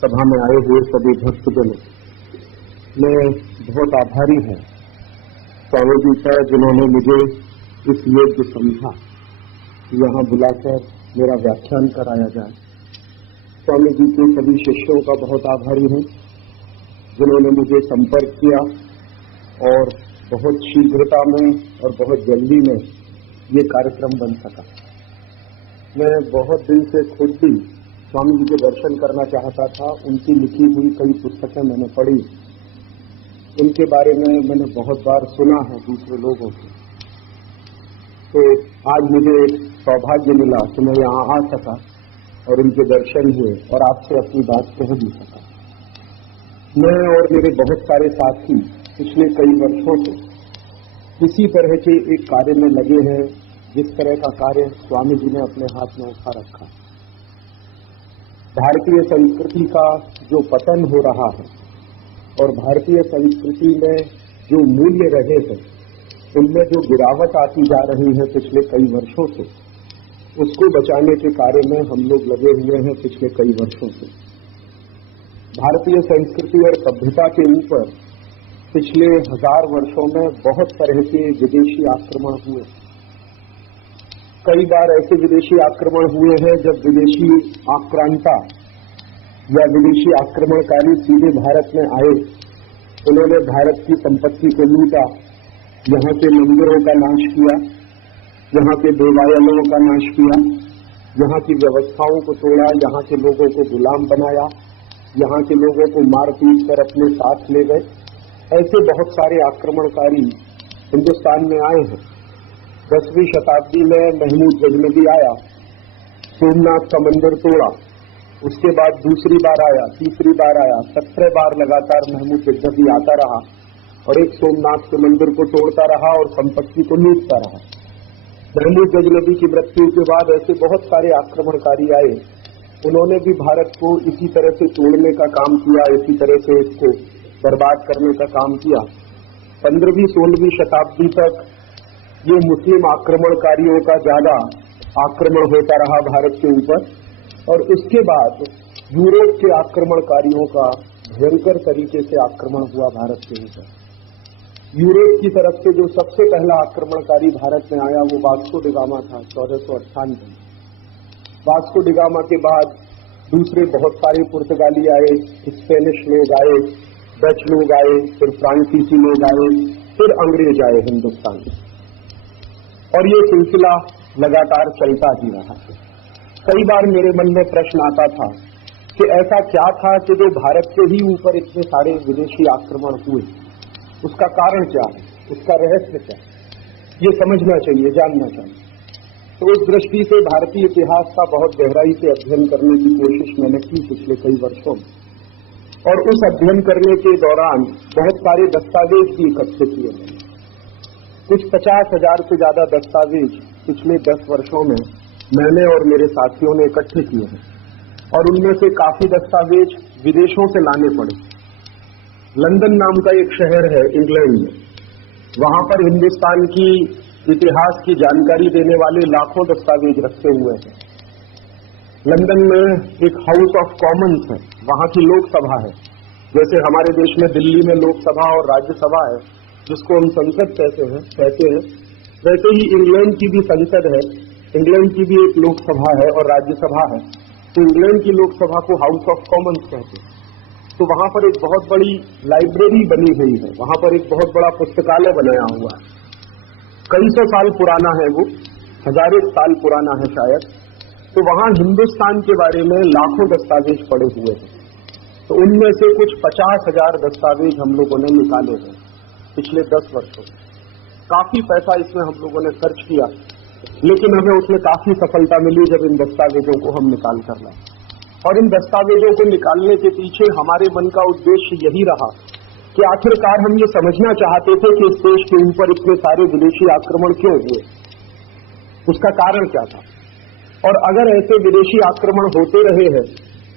सभा में आए हुए सभी भक्तजनों, मैं बहुत आभारी हूं स्वामी जी का, जिन्होंने मुझे इस योग्य समझा कि यहाँ बुलाकर मेरा व्याख्यान कराया जाए। स्वामी जी के सभी शिष्यों का बहुत आभारी हूं जिन्होंने मुझे संपर्क किया और बहुत शीघ्रता में और बहुत जल्दी में ये कार्यक्रम बन सका। मैं बहुत दिन से खुद भी स्वामी जी के दर्शन करना चाहता था। उनकी लिखी हुई कई पुस्तकें मैंने पढ़ी, उनके बारे में मैंने बहुत बार सुना है दूसरे लोगों से। तो आज मुझे एक सौभाग्य मिला कि मैं यहाँ आ सका और उनके दर्शन हुए और आपसे अपनी बात कह भी सका। मैं और मेरे बहुत सारे साथी पिछले कई वर्षों से किसी तरह के एक कार्य में लगे हैं, जिस तरह का कार्य स्वामी जी ने अपने हाथ में उठा रखा। भारतीय संस्कृति का जो पतन हो रहा है और भारतीय संस्कृति में जो मूल्य रहे हैं, उनमें जो गिरावट आती जा रही है पिछले कई वर्षों से, उसको बचाने के कार्य में हम लोग लगे हुए हैं पिछले कई वर्षों से। भारतीय संस्कृति और सभ्यता के ऊपर पिछले 1000 वर्षों में बहुत तरह के विदेशी आक्रमण हुए। कई बार ऐसे विदेशी आक्रमण हुए हैं जब विदेशी आक्रांता या विदेशी आक्रमणकारी सीधे भारत में आए। उन्होंने भारत की संपत्ति को लूटा, यहाँ के मंदिरों का नाश किया, यहाँ के देवालयों का नाश किया, यहाँ की व्यवस्थाओं को तोड़ा, यहाँ के लोगों को गुलाम बनाया, यहाँ के लोगों को मार पीट कर अपने साथ ले गए। ऐसे बहुत सारे आक्रमणकारी हिंदुस्तान में आए हैं। 10वीं शताब्दी में महमूद गजनबी आया, सोमनाथ का मंदिर तोड़ा, उसके बाद दूसरी बार आया, तीसरी बार आया, 17 बार लगातार महमूद गजनबी आता रहा और एक सोमनाथ के मंदिर को तोड़ता रहा और संपत्ति को लूटता रहा। महमूद गजनबी की मृत्यु के बाद ऐसे बहुत सारे आक्रमणकारी आए, उन्होंने भी भारत को इसी तरह से तोड़ने का काम किया, इसी तरह से इसको बर्बाद करने का काम किया। 15वीं 16वीं शताब्दी तक ये मुस्लिम आक्रमणकारियों का ज्यादा आक्रमण होता रहा भारत के ऊपर, और उसके बाद यूरोप के आक्रमणकारियों का भयंकर तरीके से आक्रमण हुआ भारत के ऊपर। यूरोप की तरफ से जो सबसे पहला आक्रमणकारी भारत में आया वो वास्को डी गामा था, 1498। वास्को डी गामा के बाद दूसरे बहुत सारे पुर्तगाली आए, स्पेनिश लोग आए, डच लोग आए, फिर फ्रांसीसी लोग आए, फिर अंग्रेज आए हिंदुस्तान में, और ये सिलसिला लगातार चलता ही रहा। कई बार मेरे मन में प्रश्न आता था कि ऐसा क्या था कि जो भारत के ही ऊपर इतने सारे विदेशी आक्रमण हुए, उसका कारण क्या है, उसका रहस्य क्या है, ये समझना चाहिए, जानना चाहिए। तो उस दृष्टि से भारतीय इतिहास का बहुत गहराई से अध्ययन करने की कोशिश मैंने की पिछले कई वर्षों में, और उस अध्ययन करने के दौरान बहुत सारे दस्तावेज भी इकट्ठे किए मैंने। कुछ 50,000 से ज्यादा दस्तावेज पिछले 10 वर्षों में मैंने और मेरे साथियों ने इकट्ठे किए हैं, और उनमें से काफी दस्तावेज विदेशों से लाने पड़े। लंदन नाम का एक शहर है इंग्लैंड में, वहां पर हिंदुस्तान की इतिहास की जानकारी देने वाले लाखों दस्तावेज रखे हुए हैं। लंदन में एक हाउस ऑफ कॉमन्स है, वहां की लोकसभा है। जैसे हमारे देश में दिल्ली में लोकसभा और राज्यसभा है, जिसको हम संसद कहते हैं, वैसे ही इंग्लैंड की भी संसद है, इंग्लैंड की भी एक लोकसभा है और राज्यसभा है। तो इंग्लैंड की लोकसभा को हाउस ऑफ कॉमन्स कहते हैं। तो वहां पर एक बहुत बड़ी लाइब्रेरी बनी हुई है, वहां पर एक बहुत बड़ा पुस्तकालय बनाया हुआ है। कई सौ साल पुराना है वो, 1000 साल पुराना है शायद। तो वहां हिंदुस्तान के बारे में लाखों दस्तावेज पड़े हुए हैं। तो उनमें से कुछ 50,000 दस्तावेज हम लोगों ने निकाले हैं पिछले 10 वर्षों में। काफी पैसा इसमें हम लोगों ने खर्च किया, लेकिन हमें उसमें काफी सफलता मिली जब इन दस्तावेजों को हम निकाल कर लाए। और इन दस्तावेजों को निकालने के पीछे हमारे मन का उद्देश्य यही रहा कि आखिरकार हम ये समझना चाहते थे कि इस देश के ऊपर इतने सारे विदेशी आक्रमण क्यों हुए, उसका कारण क्या था, और अगर ऐसे विदेशी आक्रमण होते रहे हैं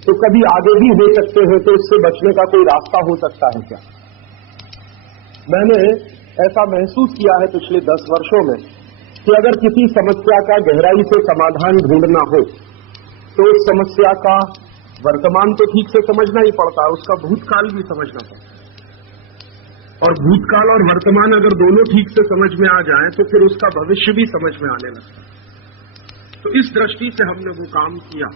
तो कभी आगे भी हो सकते हैं, तो इससे बचने का कोई रास्ता हो सकता है क्या। मैंने ऐसा महसूस किया है पिछले 10 वर्षों में कि अगर किसी समस्या का गहराई से समाधान ढूंढना हो तो उस समस्या का वर्तमान तो ठीक से समझना ही पड़ता है, उसका भूतकाल भी समझना पड़ता है। और भूतकाल और वर्तमान अगर दोनों ठीक से समझ में आ जाए तो फिर उसका भविष्य भी समझ में आने लगता है। तो इस दृष्टि से हमने वो काम किया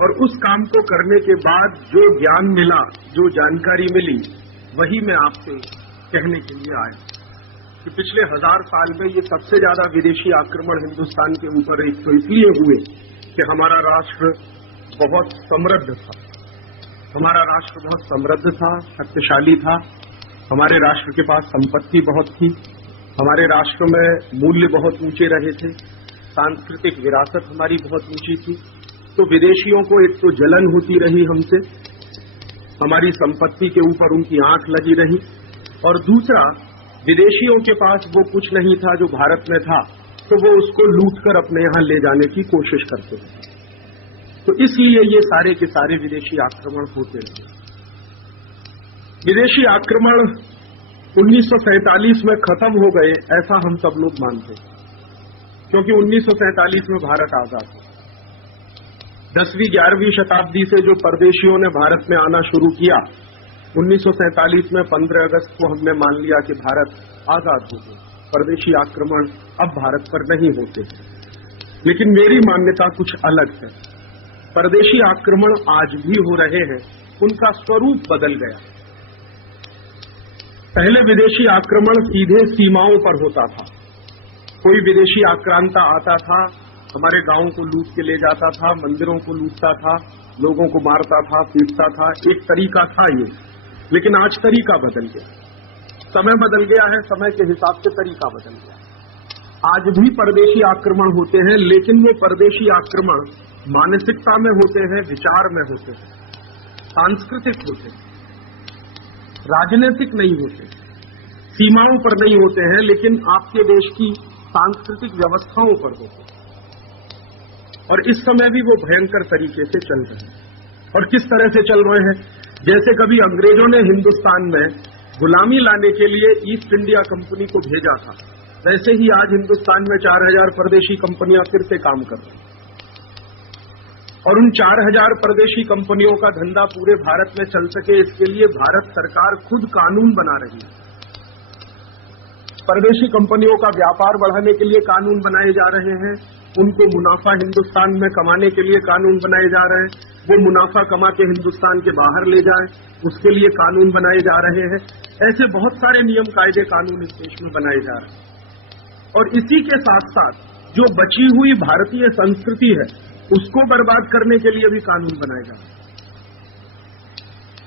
और उस काम को करने के बाद जो ज्ञान मिला, जो जानकारी मिली, वही मैं आपसे कहने के लिए आया कि पिछले 1000 साल में ये सबसे ज्यादा विदेशी आक्रमण हिंदुस्तान के ऊपर एक तो इसलिए हुए कि हमारा राष्ट्र बहुत समृद्ध था, हमारा राष्ट्र बहुत समृद्ध था, शक्तिशाली था, हमारे राष्ट्र के पास संपत्ति बहुत थी, हमारे राष्ट्र में मूल्य बहुत ऊंचे रहे थे, सांस्कृतिक विरासत हमारी बहुत ऊंची थी। तो विदेशियों को एक तो जलन होती रही हमसे, हमारी संपत्ति के ऊपर उनकी आंख लगी रही, और दूसरा विदेशियों के पास वो कुछ नहीं था जो भारत में था, तो वो उसको लूटकर अपने यहां ले जाने की कोशिश करते थे। तो इसलिए ये सारे के सारे विदेशी आक्रमण होते रहे। विदेशी आक्रमण 1947 में खत्म हो गए ऐसा हम सब लोग मानते हैं, क्योंकि 1947 में भारत आजाद था। 10वीं 11वीं शताब्दी से जो परदेशियों ने भारत में आना शुरू किया, 1947 में 15 अगस्त को हमने मान लिया कि भारत आजाद हो गया, परदेशी आक्रमण अब भारत पर नहीं होते। लेकिन मेरी मान्यता कुछ अलग है। परदेशी आक्रमण आज भी हो रहे हैं, उनका स्वरूप बदल गया। पहले विदेशी आक्रमण सीधे सीमाओं पर होता था। कोई विदेशी आक्रांता आता था, हमारे गांव को लूट के ले जाता था, मंदिरों को लूटता था, लोगों को मारता था, पीटता था। एक तरीका था ये, लेकिन आज तरीका बदल गया, समय बदल गया है, समय के हिसाब से तरीका बदल गया। आज भी परदेशी आक्रमण होते हैं, लेकिन वो परदेशी आक्रमण मानसिकता में होते हैं, विचार में होते हैं, सांस्कृतिक होते हैं, राजनीतिक नहीं होते, सीमाओं पर नहीं होते हैं, लेकिन आपके देश की सांस्कृतिक व्यवस्थाओं पर होते हैं। और इस समय भी वो भयंकर तरीके से चल रहे हैं। और किस तरह से चल रहे हैं? जैसे कभी अंग्रेजों ने हिंदुस्तान में गुलामी लाने के लिए ईस्ट इंडिया कंपनी को भेजा था, वैसे ही आज हिंदुस्तान में 4000 परदेशी कंपनियां फिर से काम कर रही हैं। और उन 4000 परदेशी कंपनियों का धंधा पूरे भारत में चल सके, इसके लिए भारत सरकार खुद कानून बना रही है। परदेशी कंपनियों का व्यापार बढ़ाने के लिए कानून बनाए जा रहे हैं, उनको मुनाफा हिंदुस्तान में कमाने के लिए कानून बनाए जा रहे हैं, वो मुनाफा कमा के हिंदुस्तान के बाहर ले जाए, उसके लिए कानून बनाए जा रहे हैं। ऐसे बहुत सारे नियम कायदे कानून इस देश में बनाए जा रहे हैं। और इसी के साथ साथ जो बची हुई भारतीय संस्कृति है, उसको बर्बाद करने के लिए भी कानून बनाए जा रहे हैं।